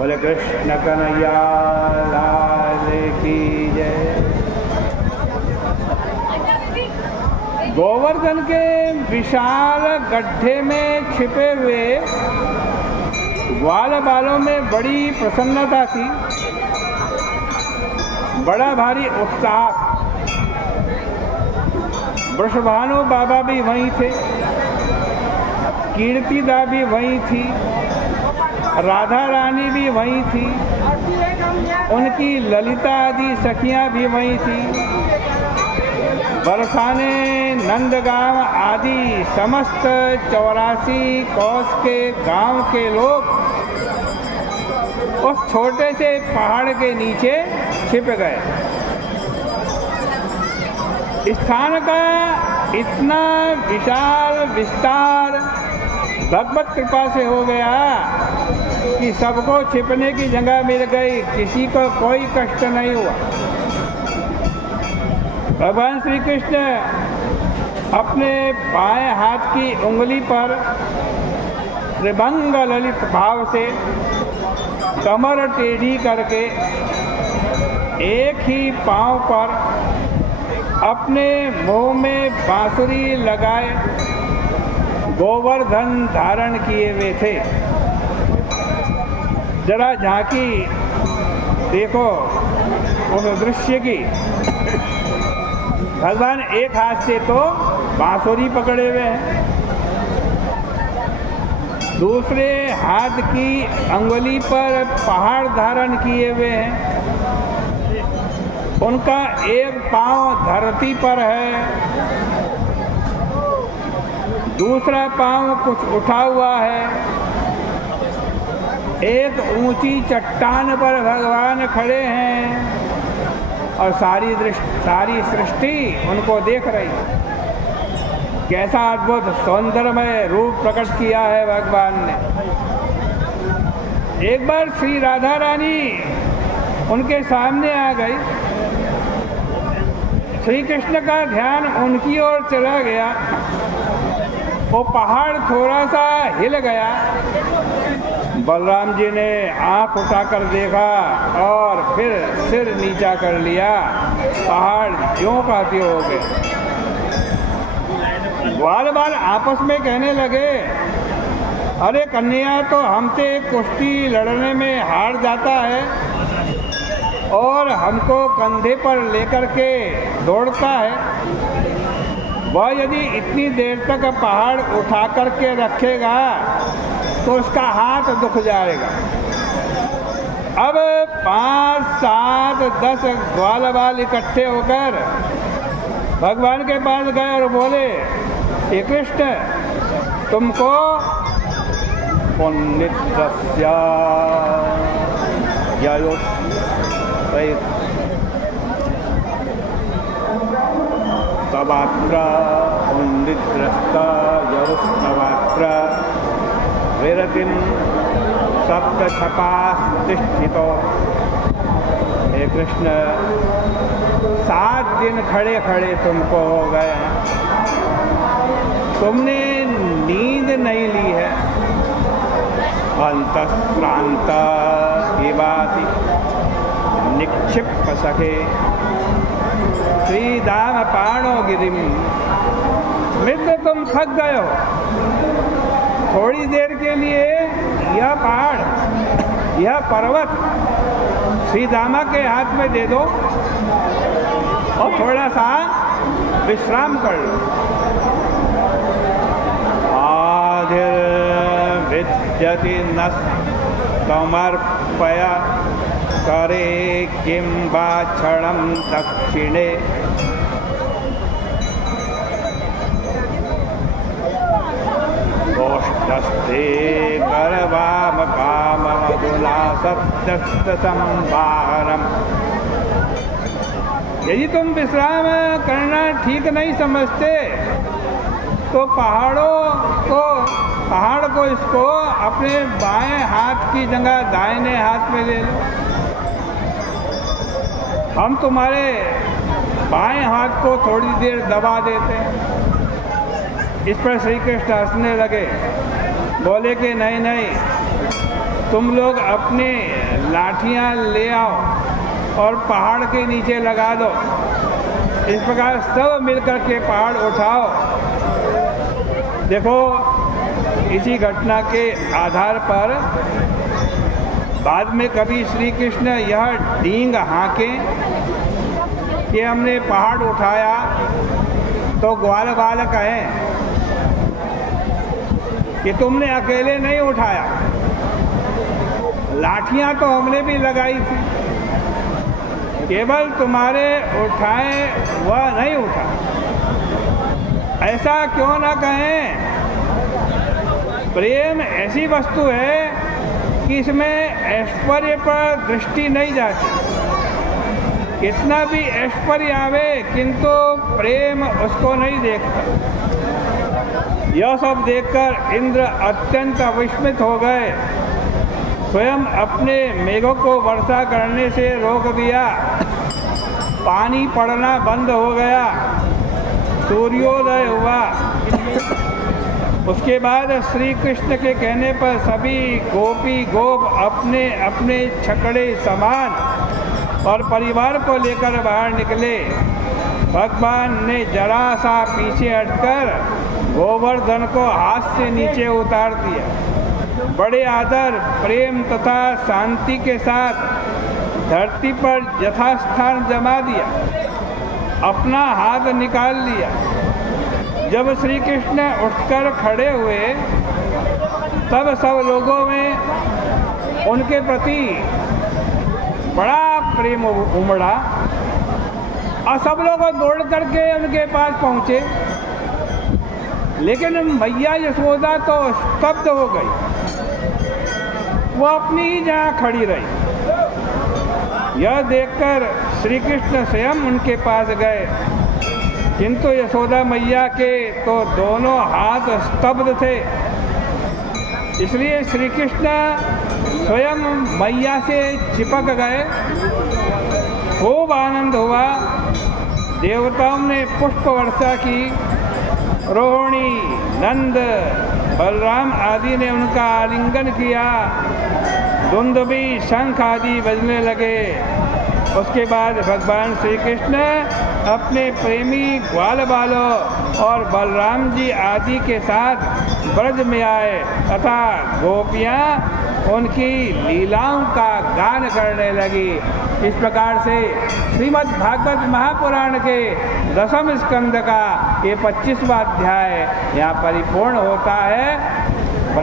बोले कृष्ण कन्हैया लाल की जय। गोवर्धन के विशाल गड्ढे में छिपे हुए ग्वाल बालों में बड़ी प्रसन्नता थी, बड़ा भारी उत्साह। वृषभानु बाबा भी वहीं थे, कीर्तिदा भी वहीं थी, राधा रानी भी वहीं थी, उनकी ललिता आदि सखियां भी वहीं थी। बरसाने, नंदगांव आदि समस्त 84 कोस के गांव के लोग उस छोटे से पहाड़ के नीचे छिप गए। स्थान का इतना विशाल विस्तार भगवत कृपा से हो गया कि सबको छिपने की जगह मिल गई, किसी को कोई कष्ट नहीं हुआ। भगवान श्री कृष्ण अपने बाएं हाथ की उंगली पर त्रिभंग ललित भाव से कमर टेढ़ी करके एक ही पांव पर अपने मुंह में बांसुरी लगाए गोवर्धन धारण किए हुए थे। जरा झांकी देखो उस दृश्य की। भगवान एक हाथ से तो बांसुरी पकड़े हुए हैं, दूसरे हाथ की अंगुली पर पहाड़ धारण किए हुए हैं। उनका एक पांव धरती पर है, दूसरा पांव कुछ उठा हुआ है। एक ऊंची चट्टान पर भगवान खड़े हैं और सारी सृष्टि उनको देख रही है। कैसा अद्भुत सौंदर्यमय रूप प्रकट किया है भगवान ने। एक बार श्री राधा रानी उनके सामने आ गई। श्री कृष्ण का ध्यान उनकी ओर चला गया। वो पहाड़ थोड़ा सा हिल गया। बलराम जी ने आंख उठाकर देखा और फिर सिर नीचा कर लिया। पहाड़ क्यों का त्यों हो गए। ग्वाल बाल आपस में कहने लगे, अरे कन्हैया तो हमसे कुश्ती लड़ने में हार जाता है और हमको कंधे पर लेकर के दौड़ता है। वह यदि इतनी देर तक पहाड़ उठा करके रखेगा तो उसका हाथ दुख जाएगा। अब 5, 7, 10 ग्वाल बाल इकट्ठे होकर भगवान के पास गए और बोले, हे कृष्ण, तुमको पुण्यस्य तवात्र पुण्यद्रष्टा यरुस्तवात्र विरतिम सप्त छपास्तिष्ठितो। हे कृष्ण, 7 दिन खड़े खड़े तुमको हो गए हैं, तुमने नींद नहीं ली है। अंतःश्रांत इवाति निक्षिप सके श्रीदाम पाणो गिरिम। मित्र, तुम थक गए हो, थोड़ी देर के लिए यह पहाड़, यह पर्वत श्री दामा के हाथ में दे दो और थोड़ा सा विश्राम कर लो। आधिर विद्यति नस्तमर्पय करे किं वा क्षणं दक्षिणे। गोष्ठस्ते करवाम काममधुना सत्यस्त संभारम। यदि तुम विश्राम करना ठीक नहीं समझते तो पहाड़ को इसको अपने बाएं हाथ की जगह दाहिने हाथ में ले लो। हम तुम्हारे बाएं हाथ को थोड़ी देर दबा देते हैं। इस पर श्री कृष्ण हंसने लगे, बोले कि नहीं नहीं, तुम लोग अपने लाठियाँ ले आओ और पहाड़ के नीचे लगा दो। इस प्रकार सब मिलकर के पहाड़ उठाओ। देखो, इसी घटना के आधार पर बाद में कभी श्री कृष्ण यह डींग हाँके कि हमने पहाड़ उठाया, तो ग्वाल बाल कहें कि तुमने अकेले नहीं उठाया, लाठियां तो हमने भी लगाई थी, केवल तुम्हारे उठाए वह नहीं उठा। ऐसा क्यों ना कहें? प्रेम ऐसी वस्तु है कि इसमें ऐश्वर्य पर दृष्टि नहीं जाती। कितना भी ऐश्वर्य आवे किंतु प्रेम उसको नहीं देखता। यह सब देखकर इंद्र अत्यंत विस्मित हो गए। स्वयं अपने मेघों को वर्षा करने से रोक दिया, पानी पड़ना बंद हो गया, सूर्योदय हुआ। उसके बाद श्री कृष्ण के कहने पर सभी गोपी गोप अपने अपने छकड़े सामान और परिवार को लेकर बाहर निकले। भगवान ने जरा सा पीछे हटकर गोवर्धन को हाथ से नीचे उतार दिया। बड़े आदर, प्रेम तथा शांति के साथ धरती पर यथास्थान जमा दिया, अपना हाथ निकाल लिया। जब श्री कृष्ण उठकर खड़े हुए तब सब लोगों में उनके प्रति बड़ा प्रेम उमड़ा और सब लोग दौड़ करके उनके पास पहुँचे। लेकिन मैया यशोदा तो स्तब्ध हो गई, वो अपनी ही जगह खड़ी रही। यह देखकर श्री कृष्ण स्वयं उनके पास गए, किंतु यशोदा मैया के तो दोनों हाथ स्तब्ध थे। इसलिए श्री कृष्ण स्वयं मैया से चिपक गए। खूब आनंद हुआ। देवताओं ने पुष्प वर्षा की। रोहिणी, नंद, बलराम आदि ने उनका आलिंगन किया। दुंदुभी, शंख आदि बजने लगे। उसके बाद भगवान श्री कृष्ण अपने प्रेमी ग्वाल बालों और बलराम जी आदि के साथ ब्रज में आए तथा गोपियाँ उनकी लीलाओं का गान करने लगी। इस प्रकार से श्रीमद् भागवत महापुराण के 10वें स्कंद का ये 25वां अध्याय यहाँ परिपूर्ण होता है।